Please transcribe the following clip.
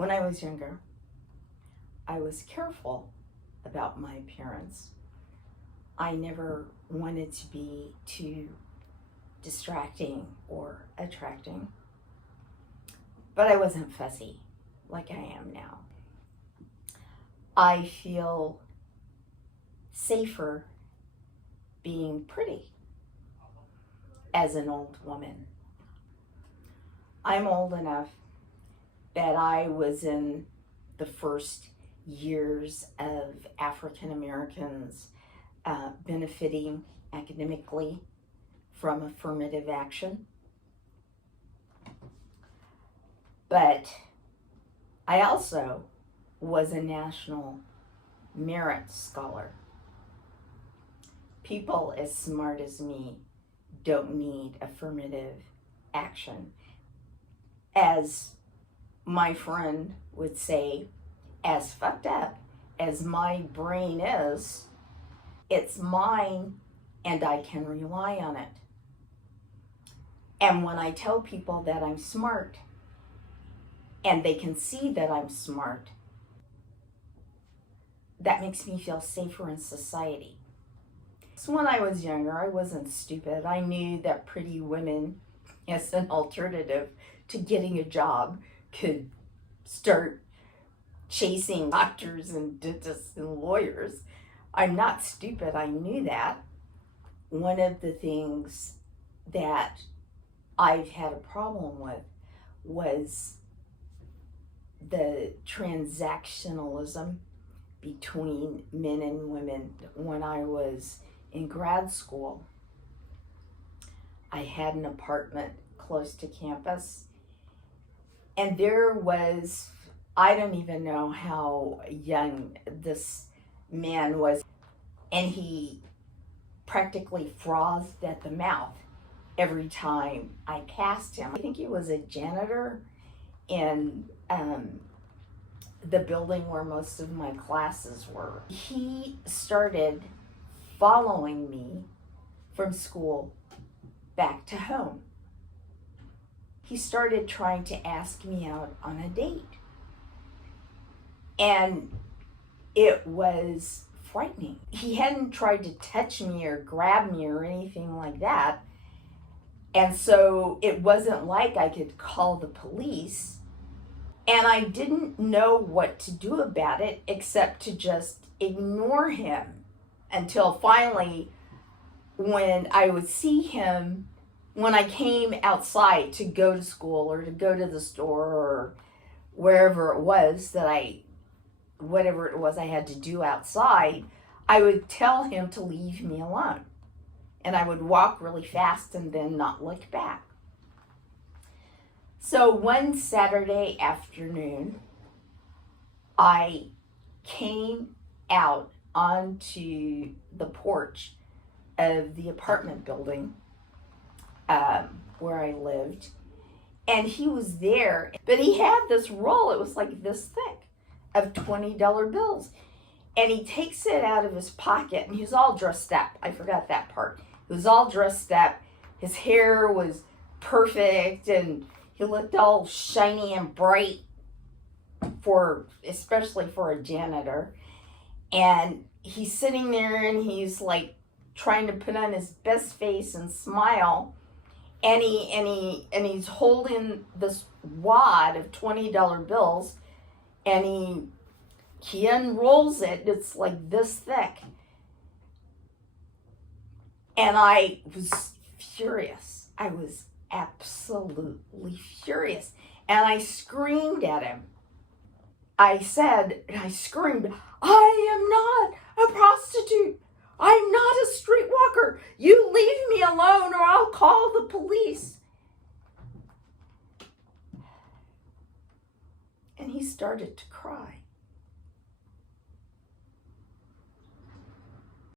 When I was younger, I was careful about my appearance. I never wanted to be too distracting or attracting, but I wasn't fussy like I am now. I feel safer being pretty as an old woman. I'm old enough that I was in the first years of African Americans benefiting academically from affirmative action. But I also was a national merit scholar. People as smart as me don't need affirmative action. As my friend would say, as fucked up as my brain is, it's mine and I can rely on it. And when I tell people that I'm smart and they can see that I'm smart, that makes me feel safer in society. So when I was younger, I wasn't stupid. I knew that pretty women, as an alternative to getting a job, could start chasing doctors and dentists and lawyers. I'm not stupid, I knew that. One of the things that I've had a problem with was the transactionalism between men and women. When I was in grad school, I had an apartment close to campus, and there was, I don't even know how young this man was, and he practically frothed at the mouth every time I passed him. I think he was a janitor in the building where most of my classes were. He started following me from school back to home. He started trying to ask me out on a date. And it was frightening. He hadn't tried to touch me or grab me or anything like that. And so it wasn't like I could call the police. And I didn't know what to do about it except to just ignore him until finally, when I would see him, when I came outside to go to school or to go to the store or wherever it was that whatever it was I had to do outside, I would tell him to leave me alone. And I would walk really fast and then not look back. So one Saturday afternoon, I came out onto the porch of the apartment building where I lived, and he was there, but he had this roll, it was like this thick, of $20 bills, and he takes it out of his pocket, and he was all dressed up. I forgot that part. He was all dressed up, his hair was perfect, and he looked all shiny and bright, especially for a janitor. And he's sitting there and he's like trying to put on his best face and smile. And he's holding this wad of $20 bills, and he unrolls it. It's like this thick. And I was furious. I was absolutely furious. And I screamed at him. I screamed, "I am not a prostitute. I'm not a streetwalker. You leave me alone or I'll call the police." And he started to cry.